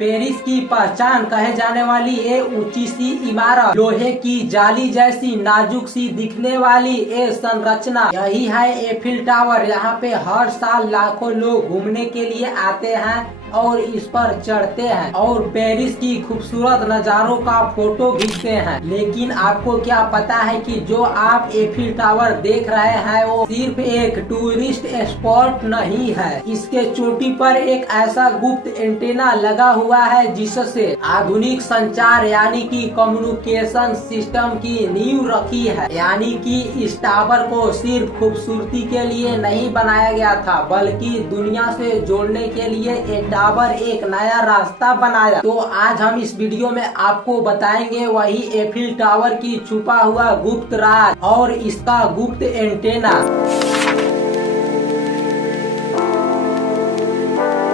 Paris की पहचान कहे जाने वाली ये ऊंची सी इमारत, लोहे की जाली जैसी नाजुक सी दिखने वाली ये संरचना, यही है एफिल टावर। यहाँ पे हर साल लाखों लोग घूमने के लिए आते हैं और इस पर चढ़ते हैं और पेरिस की खूबसूरत नज़ारों का फोटो खींचते हैं। लेकिन आपको क्या पता है कि जो आप एफिल टावर देख रहे हैं वो सिर्फ एक टूरिस्ट स्पॉट नहीं है। इसके चोटी पर एक ऐसा गुप्त एंटेना लगा हुआ है जिससे आधुनिक संचार यानी कि कम्युनिकेशन सिस्टम की नींव रखी है। यानी कि इस टावर को सिर्फ खूबसूरती के लिए नहीं बनाया गया था, बल्कि दुनिया से जोड़ने के लिए टावर एक नया रास्ता बनाया। तो आज हम इस वीडियो में आपको बताएंगे वही एफिल टावर की छुपा हुआ गुप्त राज और इसका गुप्त एंटेना।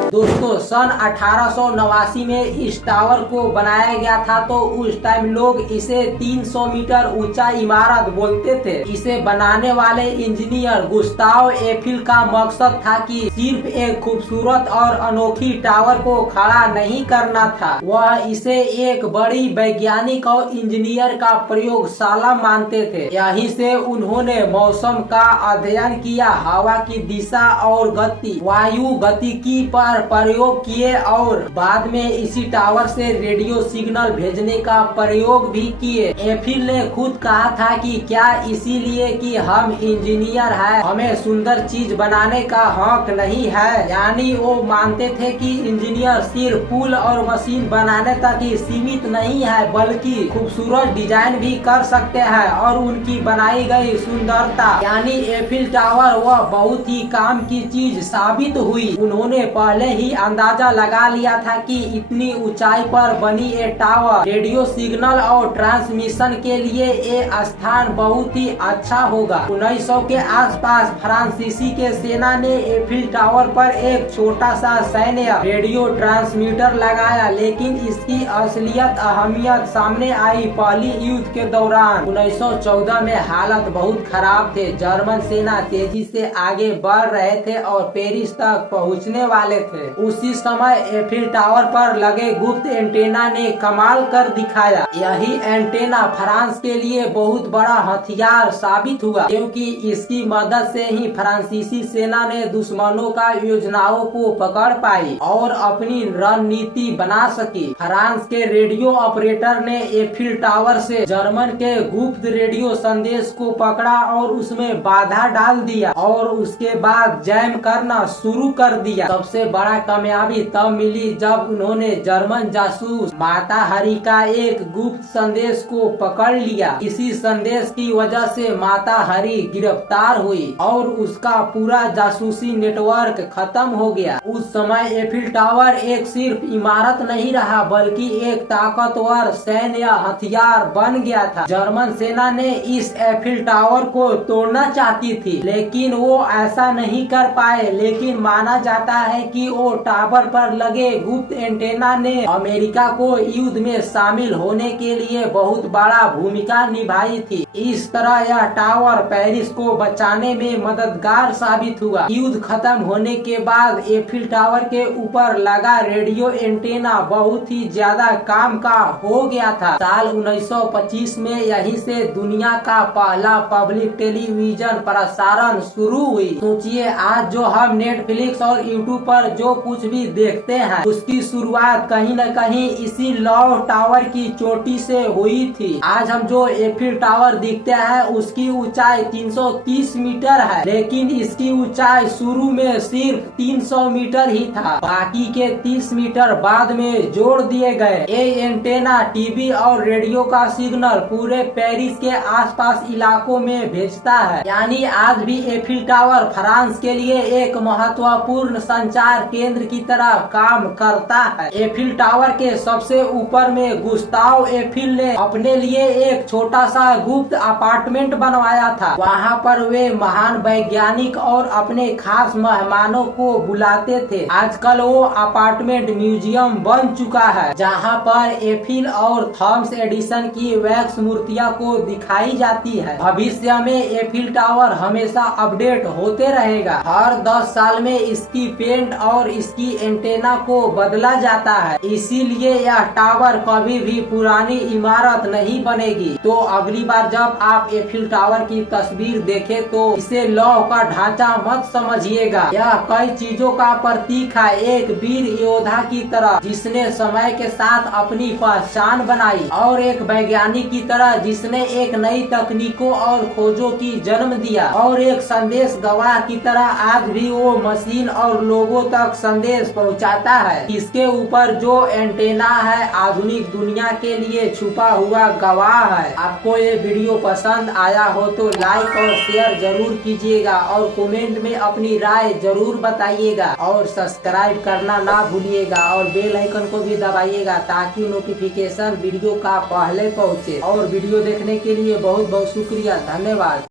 दोस्तों, सन 1889 में इस टावर को बनाया गया था। तो उस टाइम लोग इसे 300 मीटर ऊंचा इमारत बोलते थे। इसे बनाने वाले इंजीनियर गुस्ताव एफिल का मकसद था कि सिर्फ एक खूबसूरत और अनोखी टावर को खड़ा नहीं करना था, वह इसे एक बड़ी वैज्ञानिक और इंजीनियर का प्रयोगशाला मानते थे। यहीं से उन्होंने मौसम का अध्ययन किया, हवा की दिशा और गति, वायु गतिकी पर प्रयोग किए और बाद में इसी टावर से रेडियो सिग्नल भेजने का प्रयोग भी किए। एफिल ने खुद कहा था कि क्या इसीलिए कि हम इंजीनियर हैं, हमें सुंदर चीज बनाने का हक नहीं है। यानी वो मानते थे कि इंजीनियर सिर्फ पुल और मशीन बनाने तक ही सीमित नहीं है, बल्कि खूबसूरत डिजाइन भी कर सकते हैं और उनकी बनाई गई सुंदरता यानी एफिल टावर वह बहुत ही काम की चीज साबित हुई। उन्होंने पहले ही अंदाजा लगा लिया था कि इतनी ऊंचाई पर बनी ये टावर रेडियो सिग्नल और ट्रांसमिशन के लिए ये स्थान बहुत ही अच्छा होगा। 1900 के आसपास फ्रांसीसी के सेना ने एफिल टावर पर एक छोटा सा सैन्य रेडियो ट्रांसमीटर लगाया, लेकिन इसकी असलियत अहमियत सामने आई पहली युद्ध के दौरान। 1914 में हालत बहुत खराब थे। जर्मन सेना तेजी से आगे बढ़ रहे थे और पेरिस तक पहुंचने वाले थे। उसी समय एफिल टावर पर लगे गुप्त एंटेना ने कमाल कर दिखाया। यही एंटेना फ्रांस के लिए बहुत बड़ा हथियार साबित हुआ, क्योंकि इसकी मदद से ही फ्रांसीसी सेना ने दुश्मनों का योजनाओं को पकड़ पाई और अपनी रणनीति बना सकी। फ्रांस के रेडियो ऑपरेटर ने एफिल टावर से जर्मन के गुप्त रेडियो संदेश को पकड़ा और उसमें बाधा डाल दिया और उसके बाद जैम करना शुरू कर दिया। सबसे बड़ा कामयाबी तब मिली जब उन्होंने जर्मन जासूस माता हरी का एक गुप्त संदेश को पकड़ लिया। इसी संदेश की वजह से माता हरी गिरफ्तार हुई और उसका पूरा जासूसी नेटवर्क खत्म हो गया। उस समय एफिल टावर एक सिर्फ इमारत नहीं रहा, बल्कि एक ताकतवर सैन्य हथियार बन गया था। जर्मन सेना ने इस एफिल टावर को तोड़ना चाहती थी, लेकिन वो ऐसा नहीं कर पाए। लेकिन माना जाता है कि वो टावर पर लगे गुप्त एंटेना ने अमेरिका को युद्ध में शामिल होने के लिए बहुत बड़ा भूमिका निभाई थी। इस तरह यह टावर पेरिस को बचाने में मददगार साबित हुआ। युद्ध खत्म होने के बाद एफिल टावर के ऊपर लगा रेडियो एंटेना बहुत ही ज्यादा काम का हो गया था। साल 1925 में यहीं से दुनिया का पहला पब्लिक टेलीविजन प्रसारण शुरू हुई। सोचिए, आज जो हम नेटफ्लिक्स और यूट्यूब पर जो कुछ भी देखते हैं उसकी शुरुआत कहीं न कहीं इसी लव टावर की चोटी से हुई थी। आज हम जो एफिल टावर देखते हैं उसकी ऊंचाई 330 मीटर है, लेकिन इसकी ऊंचाई शुरू में सिर्फ 300 मीटर ही था। बाकी के 30 मीटर बाद में जोड़ दिए गए। ये एंटेना टीवी और रेडियो का सिग्नल पूरे पेरिस के आसपास इलाकों में भेजता है। यानी आज भी एफिल टावर फ्रांस के लिए एक महत्वपूर्ण संचार केंद्र की तरह काम करता है। एफिल टावर के सबसे ऊपर में गुस्ताव एफिल ने अपने लिए एक छोटा सा गुप्त अपार्टमेंट बनवाया था। वहाँ पर वे महान वैज्ञानिक और अपने खास मेहमानों को बुलाते थे। आजकल वो अपार्टमेंट म्यूजियम बन चुका है, जहाँ पर एफिल और थॉमस एडिसन की वैक्स मूर्तियाँ को दिखाई जाती है। भविष्य में एफिल टावर हमेशा अपडेट होते रहेगा। हर 10 साल में इसकी पेंट और और इसकी एंटेना को बदला जाता है। इसीलिए यह टावर कभी भी पुरानी इमारत नहीं बनेगी। तो अगली बार जब आप एफिल टावर की तस्वीर देखें तो इसे लौह का ढांचा मत समझिएगा। यह कई चीजों का प्रतीक है, एक वीर योद्धा की तरह जिसने समय के साथ अपनी पहचान बनाई, और एक वैज्ञानिक की तरह जिसने एक नई तकनीकों और खोजों की जन्म दिया, और एक संदेश गवाह की तरह आज भी वो मशीन और लोगों तक संदेश पहुंचाता है। इसके ऊपर जो एंटेना है आधुनिक दुनिया के लिए छुपा हुआ गवाह है। आपको ये वीडियो पसंद आया हो तो लाइक और शेयर जरूर कीजिएगा और कमेंट में अपनी राय जरूर बताइएगा, और सब्सक्राइब करना ना भूलिएगा और बेल आइकन को भी दबाइएगा ताकि नोटिफिकेशन वीडियो का पहले पहुंचे। और वीडियो देखने के लिए बहुत बहुत शुक्रिया, धन्यवाद।